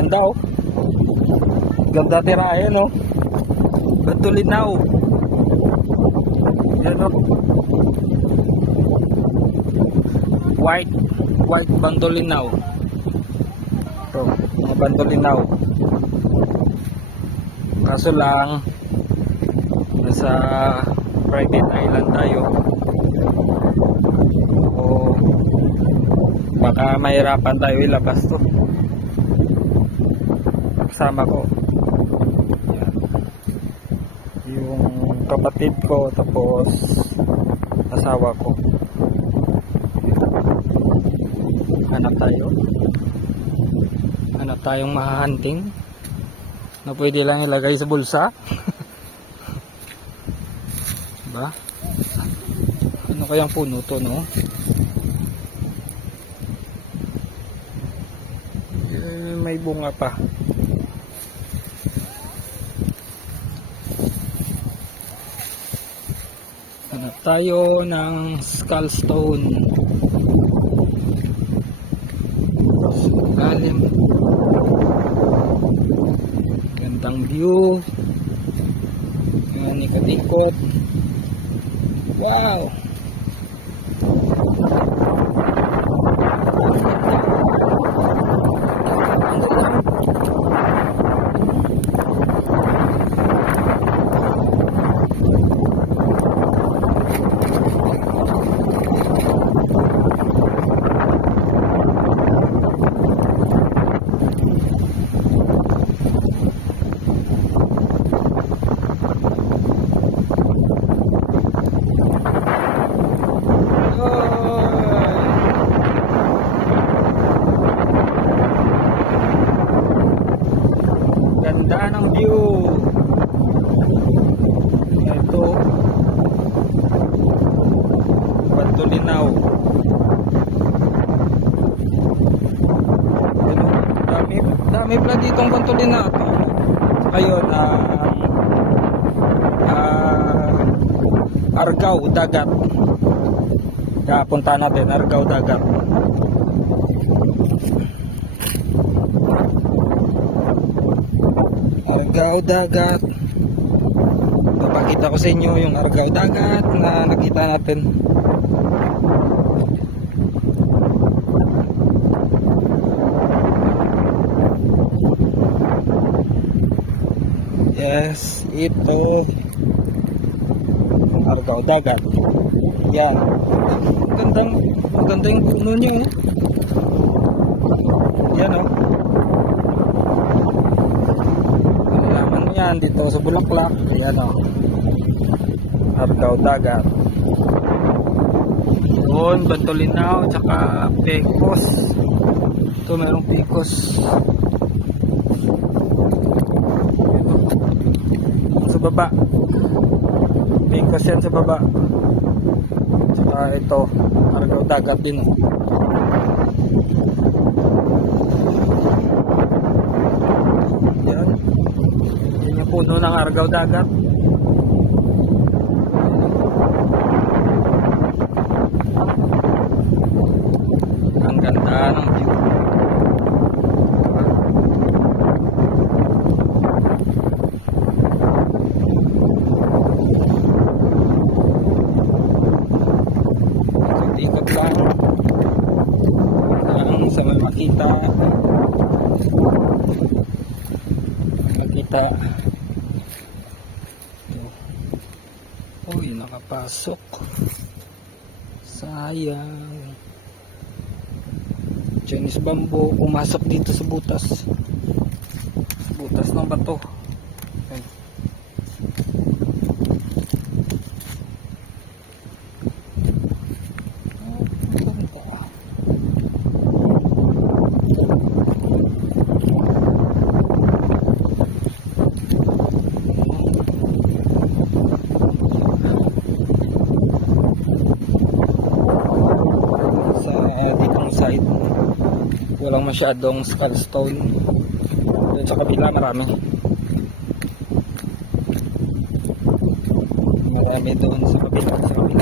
Ganda oh. Ganda tirahin oh. Bantolinaw. Yan oh. White bantolinaw. Ito, mga bantolinaw. Kaso lang nasa private island tayo. O baka mahirapan tayo ilabas to. Kasama ko yan, yung kapatid ko, tapos asawa ko. Hanap tayong mahahunting na pwede lang ilagay sa bulsa. Diba? Ano kayang puno to, no? May bunga pa. Hanap tayo ng skullstone. Galim. Gandang view. Yan, ikot-ikot. Wow. Ganda ng view. Ito Bantolinaw. Dami pala ditong Bantolinaw. Ayun, Argao Dagat. Kaya punta natin Argao Dagat. Argao Dagat. Papakita ko sa inyo yung Argao Dagat na nakita natin. Yes, ito Argao Dagat. Yan. Maganda yung puno niya oh. Yan oh. Yan dito sa Bulaklak. Ayan o, Argao Dagat. Doon Bantolinaw tsaka Pecos. Ito mayroong Pecos sa baba. Pecos yan sa baba. Tsaka ito Argao Dagat din o. Puno ng Argao Dagat. Ang ganda ng view. Ikot lang ang sa makita uy, nakapasok. Sayang. Chinese bamboo pumasok dito sa butas. Sa butas ng bato. Okay. Side walang masyadong skullstone. Doon sa kabila marami doon sa kabila tayo.